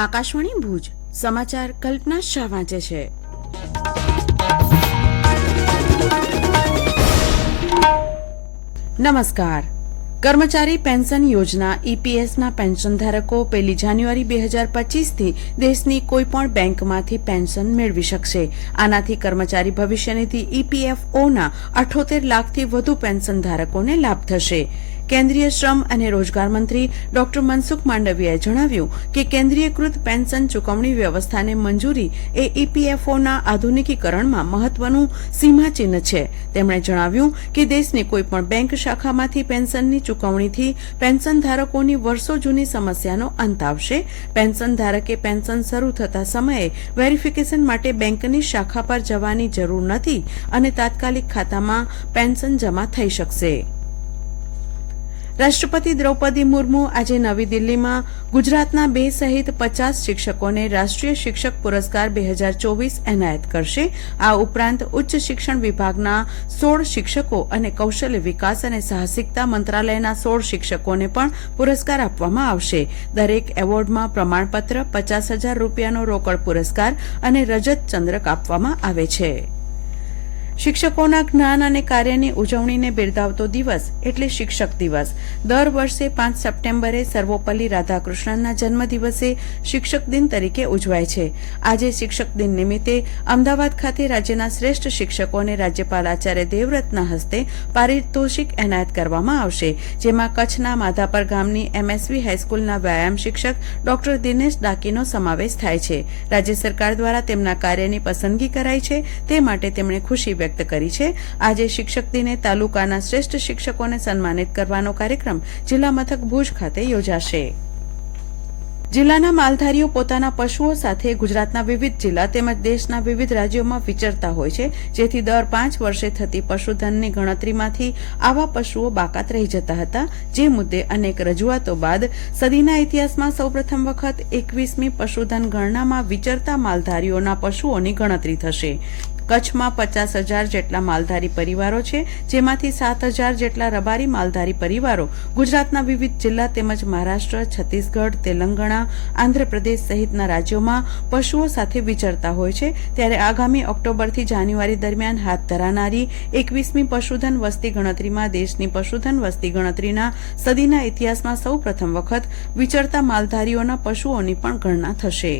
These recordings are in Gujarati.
આકાશવાણી ભુજ સમાચાર કલ્પના શાહ વાંચે છે. નમસ્કાર. કર્મચારી પેન્શન યોજના ઈપીએસના પેન્શન ધારકો 1 જાન્યુઆરી 2025થી દેશની કોઈપણ બેંકમાંથી પેન્શન મેળવી શકશે. આનાથી કર્મચારી ભવિષ્ય નિધિ ઈપીએફઓના 78 લાખથી વધુ પેન્શન ધારકોને લાભ થશે. કેન્દ્રીય શ્રમ અને રોજગાર મંત્રી ડોક્ટર મનસુખ માંડવિયાએ જણાવ્યું કે કેન્દ્રીયકૃત પેન્શન ચૂકવણી વ્યવસ્થાને મંજૂરી એ ઈપીએફઓના આધુનિકીકરણમાં મહત્વનું સીમાચિહ્ન છે. તેમણે જણાવ્યું કે દેશની કોઈપણ બેંક શાખામાંથી પેન્શનની ચૂકવણીથી પેન્શન ધારકોની વર્ષો જૂની સમસ્યાનો અંત આવશે. પેન્શન ધારકે પેન્શન શરૂ થતા સમયે વેરિફિકેશન માટે બેંકની શાખા પર જવાની જરૂર નથી અને તાત્કાલિક ખાતામાં પેન્શન જમા થઈ શકશે. રાષ્ટ્રપતિ દ્રૌપદી મુર્મુ આજે નવી દિલ્હીમાં ગુજરાતના 2 સહિત 50 શિક્ષકોને રાષ્ટ્રીય શિક્ષક પુરસ્કાર 2024 એનાયત કરશે. આ ઉપરાંત ઉચ્ચ શિક્ષણ વિભાગના 16 શિક્ષકો અને કૌશલ્ય વિકાસ અને સાહસિકતા મંત્રાલયના 16 શિક્ષકોને પણ પુરસ્કાર આપવામાં આવશે. દરેક એવોર્ડમાં પ્રમાણપત્ર, 50,000 રૂપિયાનો રોકડ પુરસ્કાર અને રજત ચંદ્રક આપવામાં આવે છે. શિક્ષકોના જ્ઞાન અને કાર્યની ઉજવણીને બિરદાવતો દિવસ એટલે શિક્ષક દિવસ. દર વર્ષે 5 સપ્ટેમ્બરે સર્વોપલ્લી રાધાકૃષ્ણનના જન્મદિવસે શિક્ષક દિન તરીકે ઉજવાય છે. આજે શિક્ષક દિન નિમિત્તે અમદાવાદ ખાતે રાજ્યના શ્રેષ્ઠ શિક્ષકોને રાજ્યપાલ આચાર્ય દેવવ્રતના હસ્તે પારિતોષિક એનાયત કરવામાં આવશે. જેમાં કચ્છના માધાપર ગામની એમએસવી હાઈસ્કૂલના વ્યાયામ શિક્ષક ડોક્ટર દિનેશ ડાકીનો સમાવેશ થાય છે. રાજ્ય સરકાર દ્વારા તેમના કાર્યની પસંદગી કરાઈ છે તે માટે તેમણે ખુશી વ્યક્ત કરી છે. આજે શિક્ષક દિને તાલુકાના શ્રેષ્ઠ શિક્ષકોને સન્માનિત કરવાનો કાર્યક્રમ જિલ્લા મથક ભુજ ખાતે યોજાશે. જિલ્લાના માલધારીઓ પોતાના પશુઓ સાથે ગુજરાતના વિવિધ જિલ્લા તેમજ દેશના વિવિધ રાજ્યોમાં વિચરતા હોય છે, જેથી દર 5 વર્ષે થતી પશુધનની ગણતરીમાંથી આવા પશુઓ બાકાત રહી જતા હતા. જે મુદ્દે અનેક રજૂઆતો બાદ સદીના ઇતિહાસમાં સૌપ્રથમ વખત 21મી પશુધન ગણનામાં વિચરતા માલધારીઓના પશુઓની ગણતરી થશે. કચ્છમાં 50,000 જેટલા માલધારી પરિવારો છે, જેમાંથી 7,000 જેટલા રબારી માલધારી પરિવારો ગુજરાતના વિવિધ જિલ્લા તેમજ મહારાષ્ટ્ર, છત્તીસગઢ, તેલંગાણા, આંધ્રપ્રદેશ સહિતના રાજ્યોમાં પશુઓ સાથે વિચરતા હોય છે. ત્યારે આગામી ઓક્ટોબરથી જાન્યુઆરી દરમિયાન હાથ ધરાનારી 21મી પશુધન વસ્તી ગણતરીમાં દેશની પશુધન વસ્તી ગણતરીના સદીના ઇતિહાસમાં સૌ પ્રથમ વખત વિચરતા માલધારીઓના પશુઓની પણ ગણના થશે.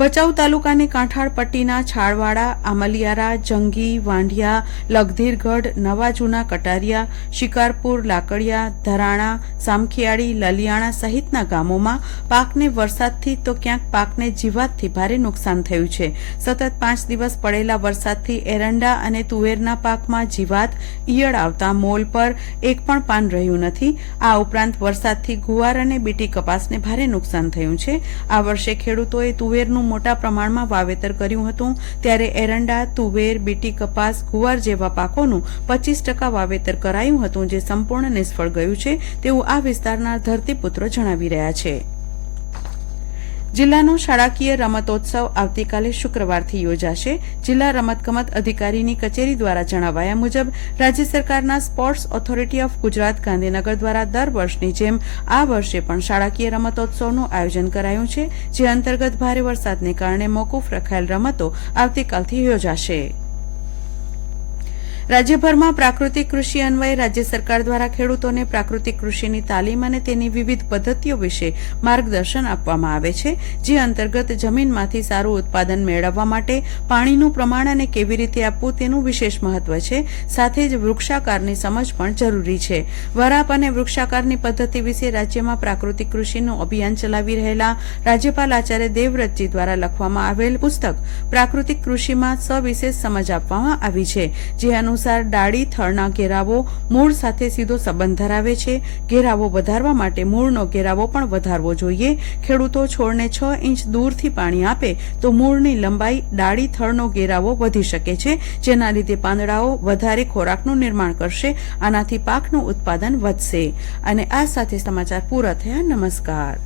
ભચાઉ તાલુકાની કાંઠાળ પટ્ટીના છાળવાડા, આમલિયારા, જંગી, વાંઢિયા, લગધીરગઢ, નવા જૂના કટારિયા, શિકારપુર, લાકડિયા, ધરાણા, સામખિયાળી, લલિયાણા સહિતના ગામોમાં પાકને વરસાદથી તો ક્યાંક પાકને જીવાતથી ભારે નુકસાન થયું છે. સતત 5 દિવસ પડેલા વરસાદથી એરંડા અને તુવેરના પાકમાં જીવાત, ઈયળ આવતા મોલ પર એક પણ પાન રહ્યું નથી. આ ઉપરાંત વરસાદથી ગુવાર અને બીટી કપાસને ભારે નુકસાન થયું છે. આ વર્ષે ખેડૂતોએ તુવેરનું મોટા પ્રમાણમાં વાવેતર કર્યું હતું, ત્યારે એરંડા, તુવેર, બીટી કપાસ, ગુવાર જેવા પાકોનું 25% વાવેતર કરાયું હતું, જે સંપૂર્ણ નિષ્ફળ ગયું છે તેવું આ વિસ્તારના ધરતીપુત્રો જણાવી રહ્યા છે. જિલ્લાનો શાળાકીય રમતોત્સવ આવતીકાલે શુક્રવારથી યોજાશે. જિલ્લા રમતગમત અધિકારીની કચેરી દ્વારા જણાવાયા મુજબ રાજ્ય સરકારના sports authority of Gujarat Gandhinagar દ્વારા દર વર્ષની જેમ આ વર્ષે પણ શાળાકીય રમતોત્સવનું આયોજન કરાયું છે, જે અંતર્ગત ભારે વરસાદને કારણે મોકૂફ રખાયેલ રમતો આવતીકાલથી યોજાશે. રાજ્યભરમાં પ્રાકૃતિક કૃષિ અન્વયે રાજ્ય સરકાર દ્વારા ખેડૂતોને પ્રાકૃતિક કૃષિની તાલીમ અને તેની વિવિધ પદ્ધતિઓ વિશે માર્ગદર્શન આપવામાં આવે છે. જે અંતર્ગત જમીનમાંથી સારું ઉત્પાદન મેળવવા માટે પાણીનું પ્રમાણ અને કેવી રીતે આપવું તેનું વિશેષ મહત્વ છે. સાથે જ વૃક્ષાકારની સમજ પણ જરૂરી છે. વરાપ અને વૃક્ષાકારની પદ્ધતિ વિશે રાજ્યમાં પ્રાકૃતિક કૃષિનું અભિયાન ચલાવી રહેલા રાજ્યપાલ આચાર્ય દેવવ્રતજી દ્વારા લખવામાં આવેલ પુસ્તક પ્રાકૃતિક કૃષિમાં સવિશેષ સમજ આપવામાં આવી છે. જે અનુસાર ડાળી, થળના ઘેરાવો મૂળ સાથે સીધો સંબંધ ધરાવે છે. ઘેરાવો વધારવા માટે મૂળનો ઘેરાવો પણ વધારવો જોઈએ. ખેડૂતો છોડને 6 ઇંચ દૂરથી પાણી આપે તો મૂળની લંબાઈ, ડાળી, થળનો ઘેરાવો વધી શકે છે, જેના લીધે પાંદડાઓ વધારે ખોરાકનું નિર્માણ કરશે. આનાથી પાકનું ઉત્પાદન વધશે. અને આ સાથે સમાચાર પૂરા થયા. નમસ્કાર.